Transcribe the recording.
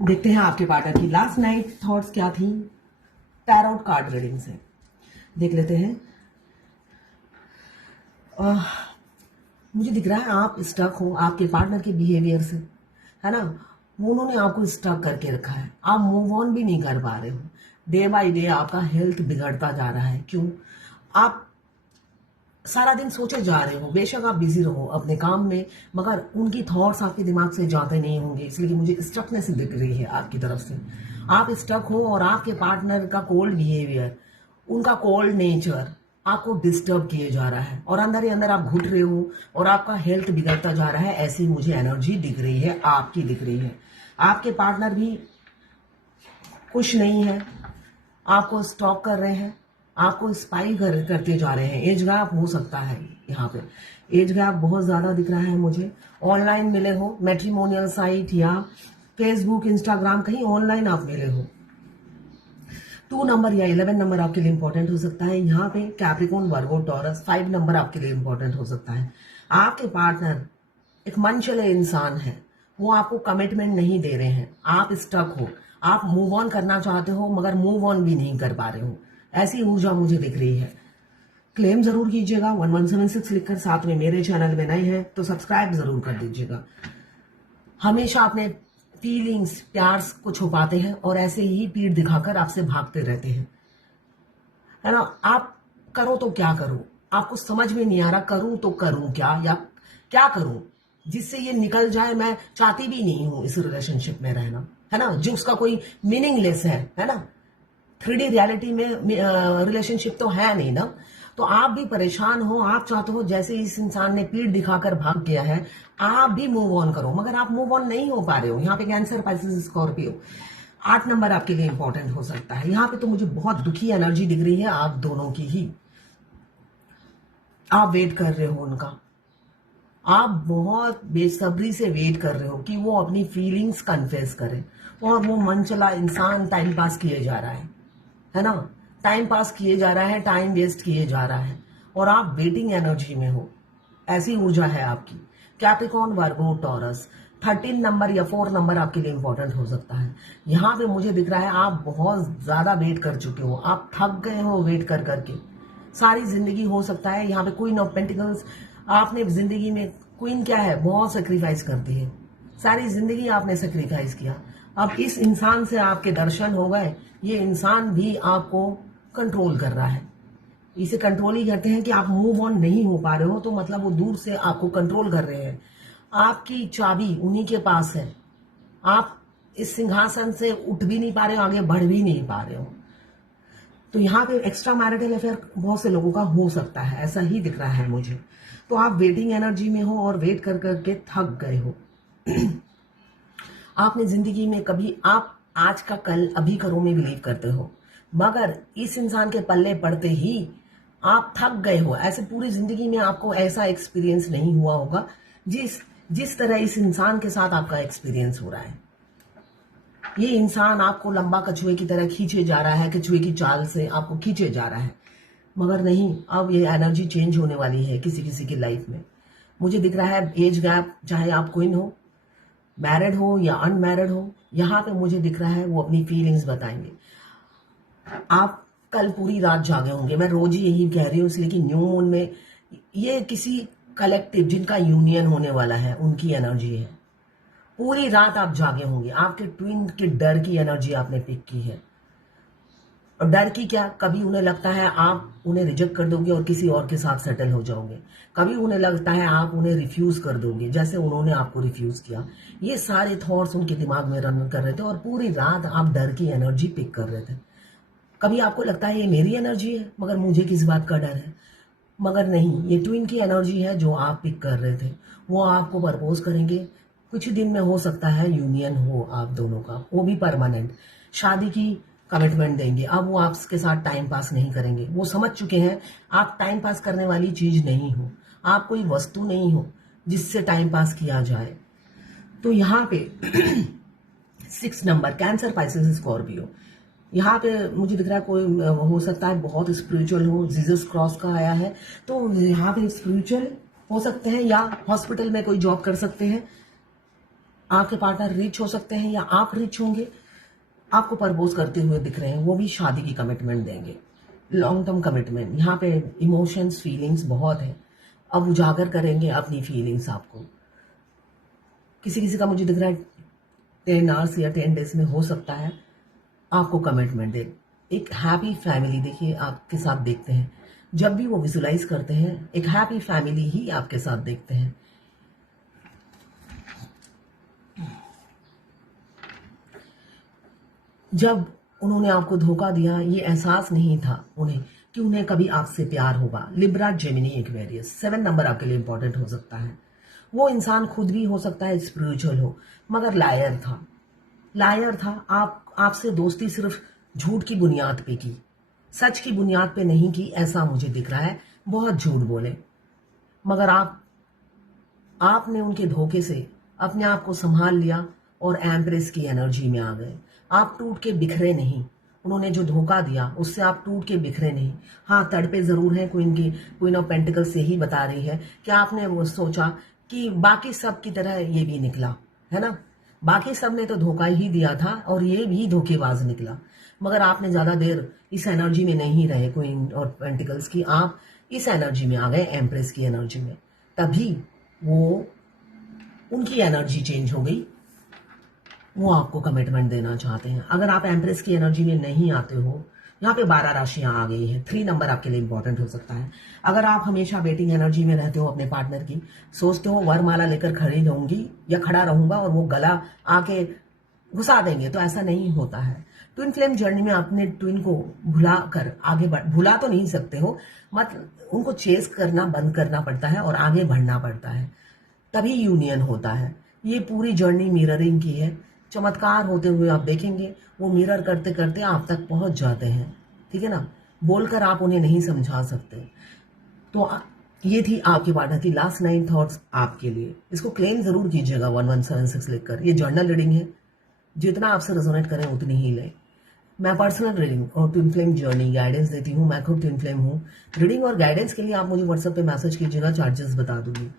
देखते हैं आपके पार्टनर की लास्ट नाइट थॉट्स क्या थी टैरोट कार्ड रीडिंग से। देख लेते हैं। मुझे दिख रहा है आप स्टक हो आपके पार्टनर के बिहेवियर से, है ना। उन्होंने आपको स्टक करके रखा है, आप मूव ऑन भी नहीं कर पा रहे हो। डे बाय डे आपका हेल्थ बिगड़ता जा रहा है। क्यों? आप सारा दिन सोचे जा रहे हो, बेशक आप बिजी रहो अपने काम में, मगर उनकी थॉट्स आपके दिमाग से जाते नहीं होंगे। इसलिए मुझे स्टकनेस दिख रही है आपकी तरफ से। आप स्टक हो और आपके पार्टनर का कोल्ड बिहेवियर, उनका कोल्ड नेचर आपको डिस्टर्ब किए जा रहा है और अंदर ही अंदर आप घुट रहे हो और आपका हेल्थ बिगड़ता जा रहा है। ऐसी मुझे एनर्जी दिख रही है, आपकी दिख रही है। आपके पार्टनर भी खुश नहीं है, आपको स्टॉक कर रहे हैं, आपको स्पाई करते जा रहे हैं। एज गैप हो सकता है, यहाँ पे एज गैप बहुत ज्यादा दिख रहा है मुझे। ऑनलाइन मिले हो, मैट्रिमोनियल साइट या फेसबुक इंस्टाग्राम, कहीं ऑनलाइन आप मिले हो। 2 नंबर या 11 नंबर आपके लिए इंपॉर्टेंट हो सकता है। यहाँ पे कैप्रिकॉर्न, वर्गो, टॉरस 5 नंबर आपके लिए इंपॉर्टेंट हो सकता है। आपके पार्टनर एक मनचले इंसान है, वो आपको कमिटमेंट नहीं दे रहे हैं। आप स्टक हो, आप मूव ऑन करना चाहते हो मगर मूव ऑन भी नहीं कर पा रहे हो। ऐसी ऊर्जा मुझे दिख रही है। क्लेम जरूर कीजिएगा 1176 लिखकर। साथ में मेरे चैनल में नए हैं तो सब्सक्राइब जरूर कर दीजिएगा। हमेशा अपने फीलिंग्स, प्यार्स को छुपाते हैं और ऐसे ही पीठ दिखाकर आपसे भागते रहते हैं, है ना। आप करो तो क्या करो, आपको समझ में नहीं आ रहा करूं तो करूं क्या, या क्या करूं जिससे ये निकल जाए। मैं चाहती भी नहीं हूं इस रिलेशनशिप में रहना, है ना, जो उसका कोई मीनिंगलेस है ना। 3D रियलिटी में रिलेशनशिप तो है नहीं ना। तो आप भी परेशान हो, आप चाहते हो जैसे इस इंसान ने पीठ दिखाकर भाग गया है, आप भी मूव ऑन करो, मगर आप मूव ऑन नहीं हो पा रहे हो। यहाँ पे कैंसर, पाइसेस, स्कॉर्पियो 8 नंबर आपके लिए इंपॉर्टेंट हो सकता है। यहाँ पे तो मुझे बहुत दुखी एनर्जी दिख रही है आप दोनों की ही। आप वेट कर रहे हो उनका, आप बहुत बेसब्री से वेट कर रहे हो कि वो अपनी फीलिंग्स कन्फेस करें, और वो मनचला इंसान टाइम पास किए जा रहा है ना। टाइम पास किए जा रहा है, टाइम वेस्ट किए जा रहा है, और आप वेटिंग एनर्जी में हो। ऐसी ऊर्जा है आपकी। कैप्रिकॉर्न, वर्गो, टॉरस 13 नंबर या 4 नंबर आपके लिए इंपॉर्टेंट हो सकता है। यहाँ पे मुझे दिख रहा है आप बहुत ज्यादा वेट कर चुके हो, आप थक गए हो वेट कर करके। सारी जिंदगी हो सकता है। यहाँ पे क्वीन ऑफ पेंटिकल्स, आपने जिंदगी में, क्वीन क्या है, बहुत सेक्रीफाइस करती है। सारी जिंदगी आपने सेक्रीफाइस किया। अब इस इंसान से आपके दर्शन हो गए, ये इंसान भी आपको कंट्रोल कर रहा है। इसे कंट्रोल ही कहते हैं कि आप मूव ऑन नहीं हो पा रहे हो, तो मतलब वो दूर से आपको कंट्रोल कर रहे हैं। आपकी चाबी उन्हीं के पास है। आप इस सिंहासन से उठ भी नहीं पा रहे हो, आगे बढ़ भी नहीं पा रहे हो। तो यहाँ पे एक्स्ट्रा मैरिटल अफेयर बहुत से लोगों का हो सकता है, ऐसा ही दिख रहा है मुझे। तो आप वेटिंग एनर्जी में हो और वेट कर करके थक गए हो। आपने जिंदगी में कभी, आप आज का कल अभी करो में बिलीव करते हो, मगर इस इंसान के पल्ले पड़ते ही आप थक गए हो। ऐसे पूरी जिंदगी में आपको ऐसा एक्सपीरियंस नहीं हुआ होगा जिस तरह इस इंसान के साथ आपका एक्सपीरियंस हो रहा है। ये इंसान आपको लंबा कछुए की तरह खींचे जा रहा है, कछुए की चाल से आपको खींचे जा रहा है, मगर नहीं, अब ये एनर्जी चेंज होने वाली है किसी किसी की लाइफ में। मुझे दिख रहा है एज गैप, चाहे आप क्वीन हो, मैरिड हो या अनमैरिड हो, यहाँ पे मुझे दिख रहा है वो अपनी फीलिंग्स बताएंगे। आप कल पूरी रात जागे होंगे, मैं रोज ही यही कह रही हूँ, इसलिए कि न्यू मून में ये किसी कलेक्टिव जिनका यूनियन होने वाला है उनकी एनर्जी है। पूरी रात आप जागे होंगे, आपके ट्विन के डर की एनर्जी आपने पिक की है। और डर की क्या, कभी उन्हें लगता है आप उन्हें रिजेक्ट कर दोगे और किसी और के साथ सेटल हो जाओगे, कभी उन्हें लगता है आप उन्हें रिफ्यूज कर दोगे जैसे उन्होंने आपको रिफ्यूज किया। ये सारे थॉट्स उनके दिमाग में रन कर रहे थे और पूरी रात आप डर की एनर्जी पिक कर रहे थे। कभी आपको लगता है ये मेरी एनर्जी है मगर मुझे किस बात का डर है, मगर नहीं, ये ट्विन की एनर्जी है जो आप पिक कर रहे थे। वो आपको प्रपोज करेंगे, कुछ दिन में हो सकता है यूनियन हो आप दोनों का, वो भी परमानेंट, शादी की कमिटमेंट देंगे। अब वो आपके साथ टाइम पास नहीं करेंगे, वो समझ चुके हैं आप टाइम पास करने वाली चीज नहीं हो, आप कोई वस्तु नहीं हो जिससे टाइम पास किया जाए। तो यहाँ पे 6 नंबर कैंसर, पाइसेस, स्कॉर्पियो, यहाँ पे मुझे दिख रहा है कोई हो सकता है बहुत स्पिरिचुअल हो, जीसस क्रॉस का आया है, तो यहाँ पे स्पिरिचुअल हो सकते हैं या हॉस्पिटल में कोई जॉब कर सकते हैं। आपके पार्टनर रिच हो सकते हैं या आप रिच होंगे, आपको प्रपोज करते हुए दिख रहे हैं, वो भी शादी की कमिटमेंट देंगे, लॉन्ग टर्म कमिटमेंट। यहाँ पे इमोशंस फीलिंग्स बहुत है, अब उजागर करेंगे अपनी फीलिंग्स आपको। किसी किसी का मुझे दिख रहा है 10 आवर्स या 10 डेज में हो सकता है आपको कमिटमेंट दे। एक हैप्पी फैमिली देखिए आपके साथ देखते हैं, जब भी वो विजुलाइज करते हैं एक हैप्पी फैमिली ही आपके साथ देखते हैं। जब उन्होंने आपको धोखा दिया, ये एहसास नहीं था उन्हें कि उन्हें कभी आपसे प्यार होगा। लिब्रा, जेमिनी, एक्वेरियस, 7 नंबर आपके लिए इंपॉर्टेंट हो सकता है। वो इंसान खुद भी हो सकता है स्पिरिचुअल हो, मगर लायर था। लायर था, आपसे दोस्ती सिर्फ झूठ की बुनियाद पे की, सच की बुनियाद पे नहीं की, ऐसा मुझे दिख रहा है। बहुत झूठ बोले, मगर आपने उनके धोखे से अपने आप को संभाल लिया और एम्प्रेस की एनर्जी में आ गए। आप टूट के बिखरे नहीं, उन्होंने जो धोखा दिया उससे आप टूट के बिखरे नहीं। हाँ, तड़पे जरूर है। क्वीन ऑफ पेंटिकल से ही बता रही है कि आपने वो सोचा कि बाकी सब की तरह ये भी निकला, है ना, बाकी सब ने तो धोखा ही दिया था और ये भी धोखेबाज निकला। मगर आपने ज्यादा देर इस एनर्जी में नहीं रहे क्वीन और पेंटिकल्स की, आप इस एनर्जी में आ गए, एम्प्रेस की एनर्जी में। तभी वो उनकी एनर्जी चेंज हो गई, वो आपको कमिटमेंट देना चाहते हैं। अगर आप एम्प्रेस की एनर्जी में नहीं आते हो, यहाँ पे 12 राशियां आ गई हैं, 3 नंबर आपके लिए इंपॉर्टेंट हो सकता है। अगर आप हमेशा वेटिंग एनर्जी में रहते हो अपने पार्टनर की, सोचते हो वरमाला लेकर खड़ी रहूंगी या खड़ा रहूंगा और वो गला आके घुसा देंगे, तो ऐसा नहीं होता है। ट्विन फ्लेम जर्नी में अपने ट्विन को भुला कर आगे भुला तो नहीं सकते हो, उनको चेस करना बंद करना पड़ता है और आगे बढ़ना पड़ता है, तभी यूनियन होता है। ये पूरी जर्नी मिररिंग की है, चमत्कार होते हुए आप देखेंगे। वो मिरर करते करते आप तक पहुंच जाते हैं, ठीक है ना, बोलकर आप उन्हें नहीं समझा सकते। तो ये थी आपके पार्टनर की लास्ट 9 थॉट्स आपके लिए। इसको क्लेम जरूर कीजिएगा 1176 लिखकर। ये जर्नल रीडिंग है, जितना आपसे रेजोनेट करें उतनी ही लें। मैं पर्सनल रीडिंग और ट्विन फ्लेम जर्नी गाइडेंस देती हूँ, मैं खुद ट्विन फ्लेम हूँ। रीडिंग और गाइडेंस के लिए आप मुझे व्हाट्सएप पे मैसेज कीजिएगा, चार्जेस बता दूंगी।